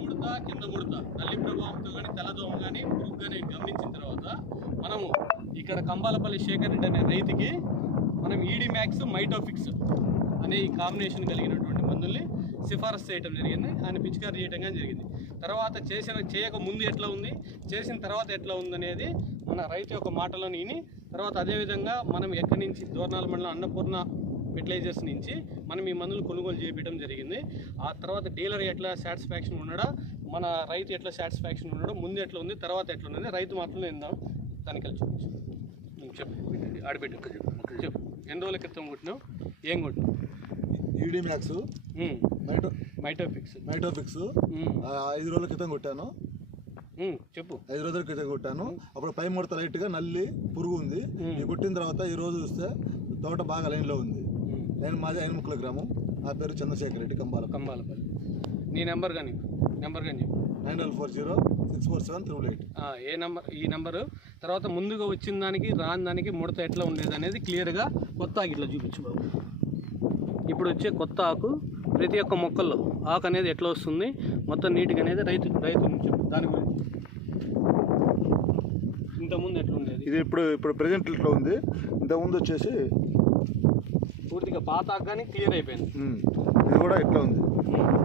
ముడత కింద ముడత తల్లి ప్రభావంతో కానీ తెల్లదోమ కానీ పురుగు కానీ గమనించిన తర్వాత మనము ఇక్కడ కంబాలపల్లి శేఖర్ రెడ్డి అనే రైతుకి మనం ఈడీ మ్యాక్స్ మైటోఫిక్స్ అనే ఈ కాంబినేషన్ కలిగినటువంటి మందుల్ని సిఫారసు చేయడం జరిగింది. ఆయన పిచికారీ చేయడం కానీ జరిగింది. తర్వాత చేయక ముందు ఎట్లా ఉంది, చేసిన తర్వాత ఎట్లా ఉందనేది మన రైతు యొక్క మాటలో విని తర్వాత అదేవిధంగా మనం ఎక్కడి నుంచి దోర్నాల మండలం అన్నపూర్ణ ఫెర్టిలైజర్స్ నుంచి మనం ఈ మందులు కొనుగోలు చేయించడం జరిగింది. ఆ తర్వాత డీలర్ ఎట్లా సాటిస్ఫాక్షన్ ఉన్నాడో, మన రైతు ఎట్లా సాటిస్ఫాక్షన్ ఉన్నాడో, ముందు ఎట్లా ఉంది తర్వాత ఎట్లా ఉన్నది రైతు మాటలో ఏందాం దానికి వెళ్ళి చూపించు. చెప్పు ఆడిపెట్టు చెప్పు. ఎన్ని రోజుల క్రితం కొట్టినావు, ఏం కొట్టినావు? ఈడీ మ్యాక్స్ మైటోఫిక్స్ 5 రోజుల క్రితం కొట్టాను. చెప్పు. 5 రోజుల క్రితం కొట్టాను. అప్పుడు పై ముడత లైట్గా నల్లి పురుగు ఉంది. ఈ కొట్టిన తర్వాత ఈ రోజు చూస్తే తోట బాగా లైన్లో ఉంది. నేను మాది 5 గ్రామం. నా పేరు చంద్రశేఖర్ రెడ్డి, కంబాలపల్లి. నీ నెంబర్ కానీ చెప్పు. 9040647888. ఏ నెంబర్? ఈ నెంబరు. తర్వాత ముందుగా వచ్చిన దానికి రాని దానికి ముడత ఎట్లా ఉండేది అనేది క్లియర్గా కొత్త ఆకు ఇట్లా చూపించు బాబు. ఇప్పుడు వచ్చే కొత్త ఆకు ప్రతి ఒక్క మొక్కల్లో ఆకు అనేది ఎట్లా వస్తుంది మొత్తం నీట్గా అనేది రైతు చెప్పు దాని గురించి. ఇంతకుముందు ఎట్లా ఉండేది? ఇది ఇప్పుడు ప్రెజెంట్ ఇట్లా ఉంది. ఇంతకుముందు వచ్చేసి పూర్తిగా పాత ఆకు కానీ క్లియర్ అయిపోయింది. ఇది కూడా ఇట్లా ఉంది.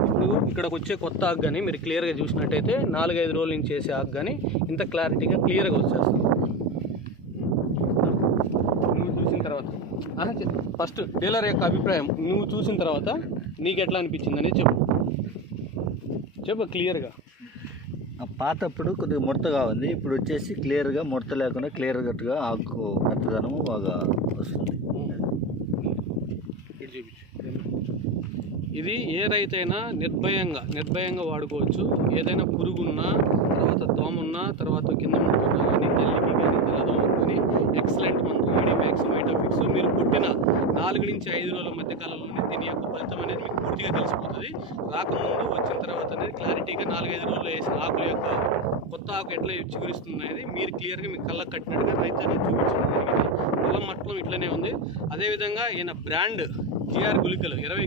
ఇప్పుడు ఇక్కడికి వచ్చే కొత్త ఆకు కానీ మీరు క్లియర్గా చూసినట్టయితే 4-5 రోజుల నుంచి చేసే ఆకు కానీ ఇంత క్లారిటీగా క్లియర్గా వచ్చేస్తుంది. నువ్వు చూసిన తర్వాత ఫస్ట్ డీలర్ యొక్క అభిప్రాయం నువ్వు చూసిన తర్వాత నీకు ఎట్లా అనిపించింది అనేది చెప్పు క్లియర్గా. పాతప్పుడు కొద్దిగా ముడతగా ఉంది, ఇప్పుడు వచ్చేసి క్లియర్గా ముడత లేకుండా క్లియర్ కట్గా ఆకు మెత్తదనము బాగా వస్తుంది. ఇది ఏ రైతైనా నిర్భయంగా వాడుకోవచ్చు. ఏదైనా పురుగున్నా, తర్వాత దోమన్నా, తర్వాత కింద ముట్టుకున్నా కానీ, తల్లికి కానీ తెల్లదోమకు కానీ ఎక్సలెంట్ మందు ఈడీ మ్యాక్స్ మైటోఫిక్స్. మీరు పుట్టిన 4 నుంచి 5 రోజుల మధ్య కాలంలోనే దీని యొక్క ఫలితం అనేది మీకు పూర్తిగా తెలిసిపోతుంది. రాకముందు వచ్చిన తర్వాత అనేది క్లారిటీగా 4-5 రోజుల్లో వేసిన ఆకుల యొక్క కొత్త ఆకు ఎట్లా చిగురిస్తుంది అనేది మీరు క్లియర్గా మీకు కళ్ళకు కట్టినట్టుగా రైతు అనేది చూపించడం జరిగింది. పొలం మట్టం ఇట్లనే ఉంది. అదేవిధంగా ఈయన బ్రాండ్ జిఆర్ గుళికలు 20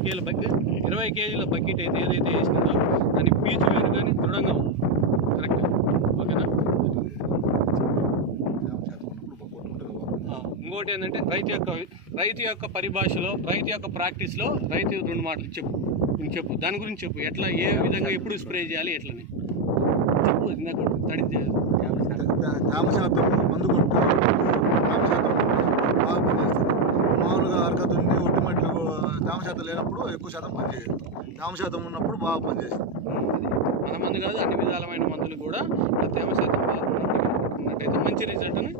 కేజీల బకెట్ అయితే ఏదైతే వేసినారో దాని పీచు వేరు కానీ దృఢంగా ఉంది. కరెక్ట్, ఓకేనా? ఇంకోటి ఏంటంటే రైతు యొక్క పరిభాషలో, రైతు యొక్క ప్రాక్టీస్లో రైతు 2 మాటలు చెప్పు దాని గురించి చెప్పు. ఎట్లా ఏ విధంగా ఎప్పుడు స్ప్రే చేయాలి ఎట్లని చెప్పు. ఇందాక తడితే తేమ శాతం మందు కొట్టు బాగా పనిచేస్తుంది. మామూలుగా అరకతుంది ఒట్టుమట్లు తేమ శాతం లేనప్పుడు ఎక్కువ శాతం పనిచేయదు. తేమ శాతం ఉన్నప్పుడు బాగా పనిచేస్తుంది. మన మందు కాదు, అన్ని విధాలమైన మందులు కూడా తేమ శాతం బాగున్నట్టయితే మంచి రిజల్ట్ని